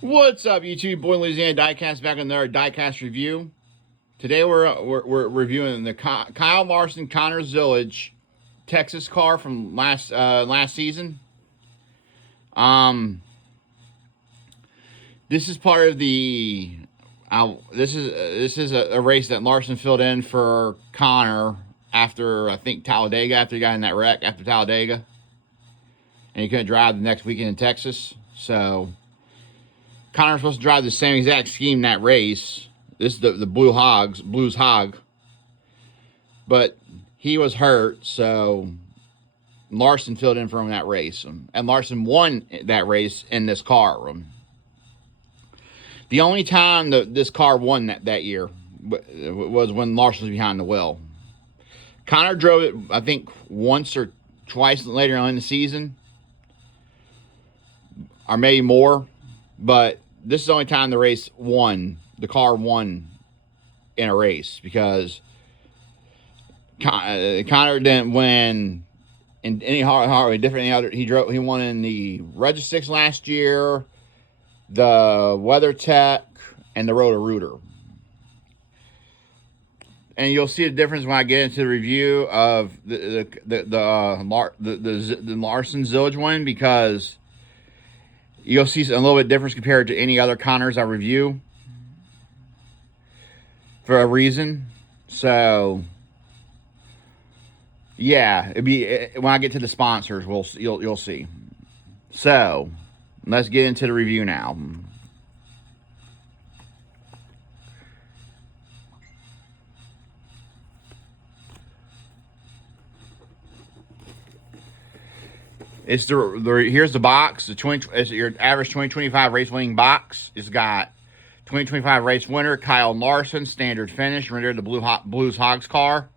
What's up, YouTube? Boy Louisiana Diecast back on another Diecast review. Today we're reviewing the Kyle Larson Connor Zillisch Texas car from last season. This is part of the this is a race that Larson filled in for Connor after, I think, Talladega, after he got in that wreck after Talladega, and he couldn't drive the next weekend in Texas. So Connor was supposed to drive the same exact scheme in that race. This is the Blues Hog. But he was hurt, so Larson filled in for him in that race. And Larson won that race in this car. The only time this car won that year was when Larson was behind the wheel. Connor drove it, I think, once or twice later on in the season, or maybe more. But this is the only time the car won in a race, because Connor didn't win in any hardly different than other. He won in the Regisix last year, the WeatherTech, and the Roto-Rooter. And you'll see the difference when I get into the review of the Larson Zillisch one, because you'll see a little bit difference compared to any other Connors I review for a reason. So yeah, when I get to the sponsors, you'll see. So let's get into the review now. Here's the box. It's your average 2025 race winning box. It's got 2025 race winner Kyle Larson, standard finish, rendered the Blues Hogs car.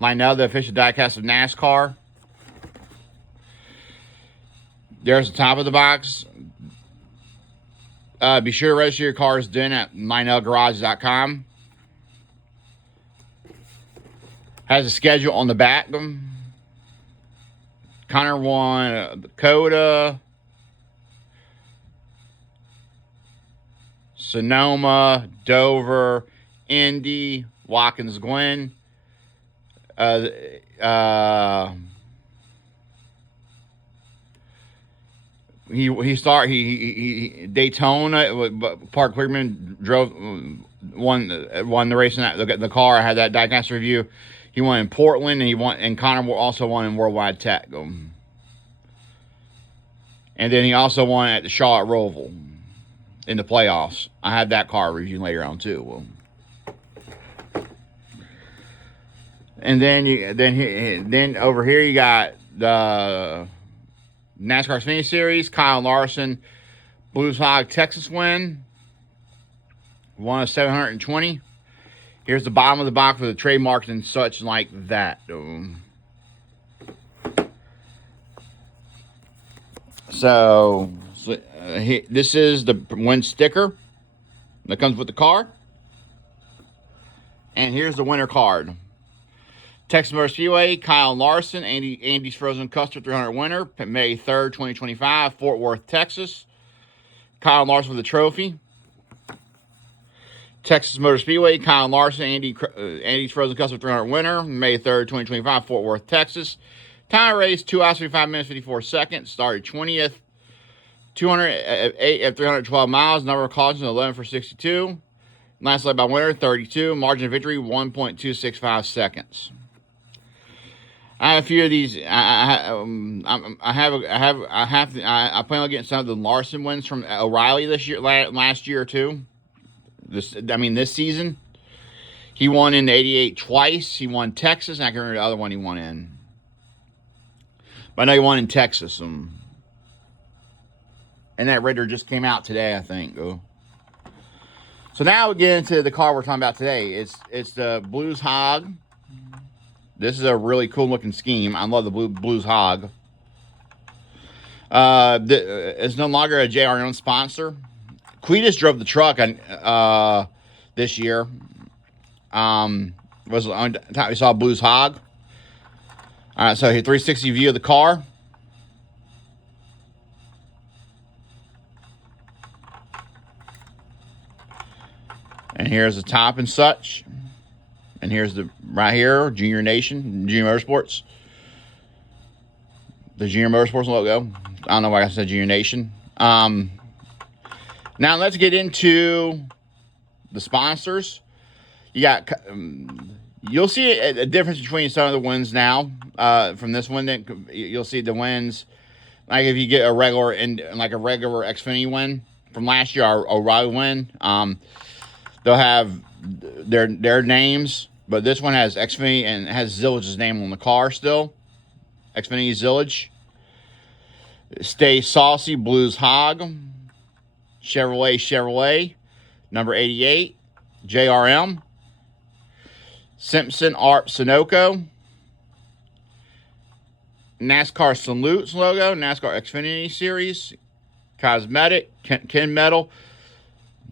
Lionel, the official diecast of NASCAR. There's the top of the box. Be sure to register your cars then at LionelGarage.com. Has a schedule on the back. Connor won Dakota, Sonoma, Dover, Indy, Watkins Glen. He Daytona. Park Clearman won the race in the car. I had that diecast review. He won in Portland, and Connor also won in Worldwide Tech. And then he also won at the Charlotte Roval in the playoffs. I had that car review later on too. And then over here you got the NASCAR Xfinity Series. Kyle Larson, Blues Hog Texas win. One of 720. Here's the bottom of the box with the trademarks and such like that. So this is the win sticker that comes with the car. And here's the winner card. Texas Motor Speedway, Kyle Larson, Andy's Frozen Custard 300 winner, May 3rd, 2025, Fort Worth, Texas. Kyle Larson with the trophy. Texas Motor Speedway, Kyle Larson, Andy's Frozen Custard 300 winner, May 3rd, 2025, Fort Worth, Texas. Time of race, 2 hours, 35 minutes, 54 seconds. Started 20th, 208 at 312 miles. Number of cautions, 11 for 62. Last led by winner, 32. Margin of victory, 1.265 seconds. I have a few of these. I plan on getting some of the Larson wins from O'Reilly last year too. This season. He won in '88 twice. He won Texas, and I can't remember the other one he won in. But I know he won in Texas. And that render just came out today, I think. So now we get into the car we're talking about today. It's the Blues Hog. This is a really cool looking scheme. I love the Blues Hog. It's no longer a JRM sponsor. Cletus drove the truck this year. Was on top we saw Blues Hog. All right, so here 360 view of the car. And here's the top and such. And here's the right here, Junior Nation, Junior Motorsports. The Junior Motorsports logo. I don't know why I said Junior Nation. Now let's get into the sponsors. You got, you'll see a difference between some of the wins now. From this one, you'll see the wins. Like if you get a regular Xfinity win from last year, or O'Reilly win, they'll have their names. But this one has Xfinity and it has Zillisch's name on the car still. Xfinity Zillisch. Stay Saucy, Blues Hog. Chevrolet. Number 88. JRM. Simpson Art Sunoco. NASCAR Salutes logo. NASCAR Xfinity Series. Cosmetic. Ken Metal.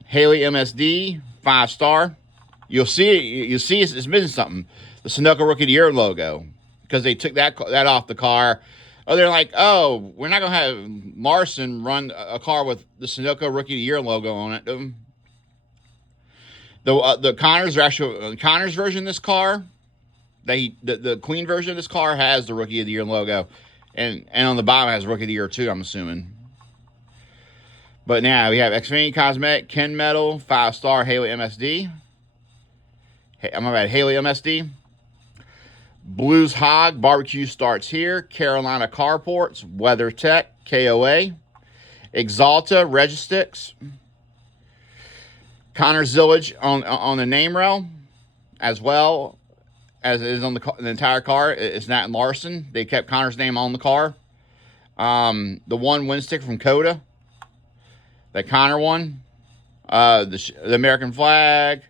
Haley MSD. 5-star. You'll see it's missing something. The Sunoco Rookie of the Year logo. Because they took that off the car. Oh, they're like, oh, we're not going to have Larson run a car with the Sunoco Rookie of the Year logo on it. The Connors are actually Connors version of this car. The clean version of this car has the Rookie of the Year logo, and on the bottom has Rookie of the Year too, I'm assuming. But now we have Xfinity Cosmetic, Ken Metal, 5-star Haley MSD. Haley MSD. Blues Hog, barbecue starts here. Carolina Carports, WeatherTech, KOA. Exalta, Registix. Connor Zillisch on the name rail, as well as it is on the entire car. It's not in Larson. They kept Connor's name on the car. The one wind sticker from Coda, that Connor one. The American flag,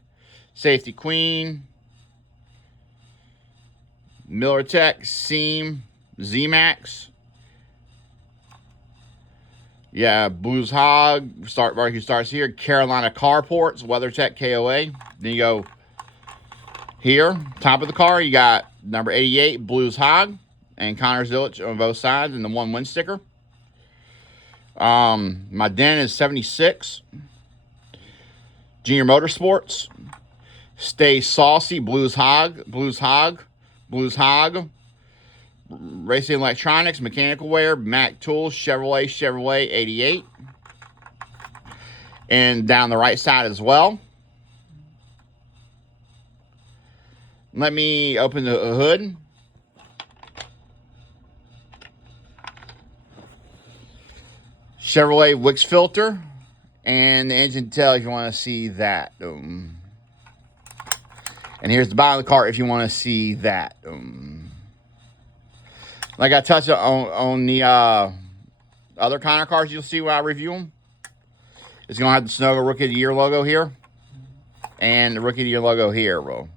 Safety Queen, Miller Tech, Seam, Z-Max. Yeah, Blues Hog, barbecue starts here. Carolina Carports, WeatherTech, KOA. Then you go here, top of the car, you got number 88, Blues Hog, and Connor Zillisch on both sides, and the one wind sticker. My den is 76. Junior Motorsports. Stay Saucy, Blues Hog. Racing Electronics, Mechanical Wear, Mac Tools, Chevrolet 88. And down the right side as well. Let me open the hood. Chevrolet Wix filter. And the engine tail if you want to see that. And here's the bottom of the car if you want to see that. Like I touched on the other Connor cars you'll see when I review them. It's going to have the Sunoco Rookie of the Year logo here. And the Rookie of the Year logo here, bro.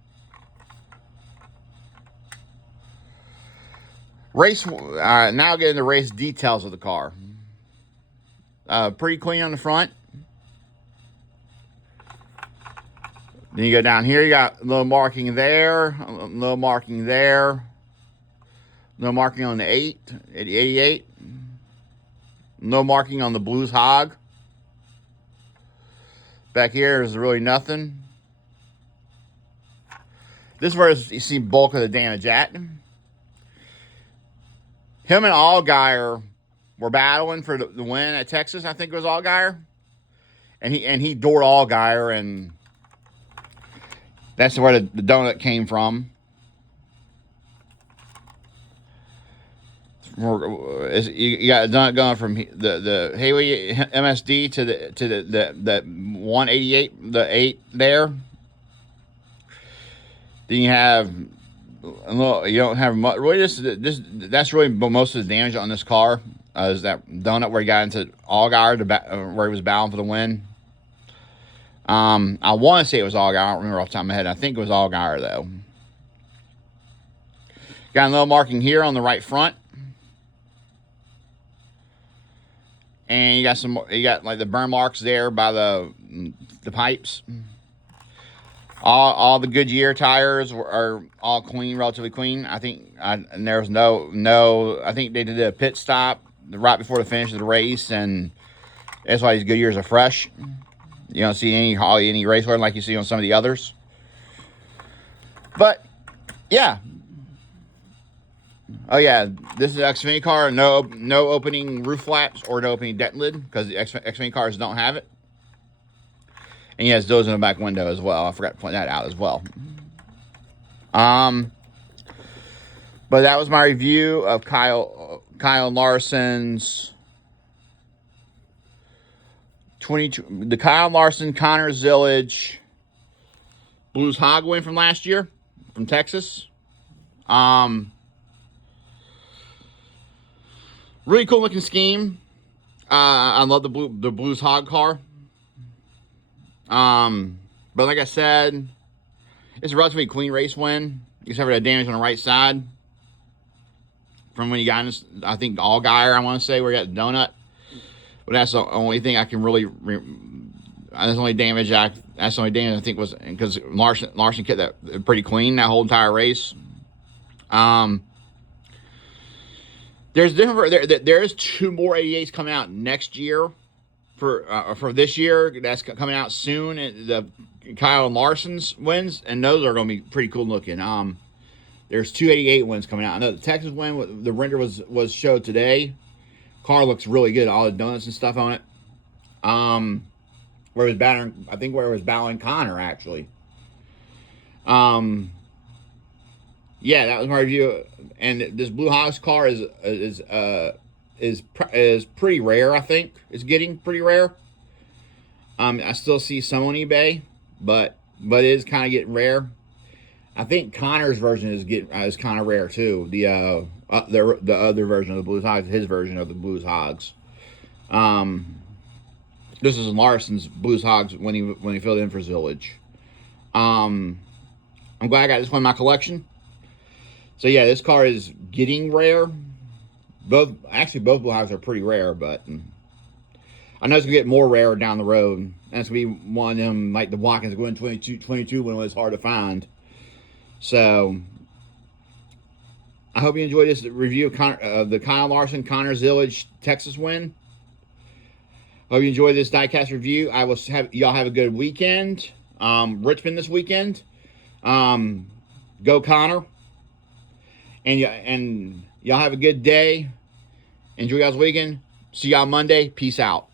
Now get into race details of the car. Pretty clean on the front. Then you go down here, you got a little marking there, a little marking there. No marking on the 88. No marking on the Blues Hog. Back here is really nothing. This is where you see bulk of the damage at. Him and Allgaier were battling for the win at Texas. I think it was Allgaier. And he doored Allgaier, and that's where the donut came from. You got a donut going from the Haley MSD to the 188, the 8 there. Then you have a little. You don't have much. Really, that's really most of the damage on this car. Is that donut where he got into Allgaier where he was battling for the win. I want to say it was Allgaier. I don't remember off the top of my head. I think it was Allgaier though. Got a little marking here on the right front. And you got like the burn marks there by the pipes. All the Goodyear tires are all clean, relatively clean. I think and there's no. I think they did a pit stop right before the finish of the race, and that's why these Goodyears are fresh. You don't see any race wear like you see on some of the others. But yeah. Oh yeah, this is an Xfinity car. No opening roof flaps or no opening deck lid because the Xfinity cars don't have it. And he has those in the back window as well. I forgot to point that out as well. But that was my review of Kyle Larson's 22. The Kyle Larson Connor Zillisch Blues Hog win from last year from Texas. Really cool looking scheme. I love the Blues Hog car. But like I said, it's a relatively clean race win, except for the damage on the right side. From when you got in this, I think Allgaier, I want to say, where you got the donut. But that's the only thing I can really. That's the only damage I think was because Larson kept that pretty clean that whole entire race. There's there's 2 more 88s coming out next year for this year. That's coming out soon. The Kyle Larson's wins, and those are going to be pretty cool looking. There's 2 88 wins coming out. I know the Texas win, the render was showed today. Car looks really good. All the donuts and stuff on it. Where it was battling, I think where it was battling Connor actually. Yeah, that was my review. And this Blue Hogs car is pretty rare. I think it's getting pretty rare. I still see some on eBay, but it is kind of getting rare. I think Connor's version is kind of rare too. The other version of the Blues Hogs, his version of the Blues Hogs. This is Larson's Blues Hogs when he filled in for Zillisch. I'm glad I got this one in my collection. So yeah, this car is getting rare. Both Blue Hogs are pretty rare, but I know it's gonna get more rare down the road. And it's gonna be one of them like the Watkins going 22 when it was hard to find. So I hope you enjoyed this review of the Kyle Larson Connor Zillisch Texas win. Hope you enjoyed this diecast review. Y'all have a good weekend. Richmond this weekend. Go Connor. And y'all have a good day. Enjoy y'all's weekend. See y'all Monday. Peace out.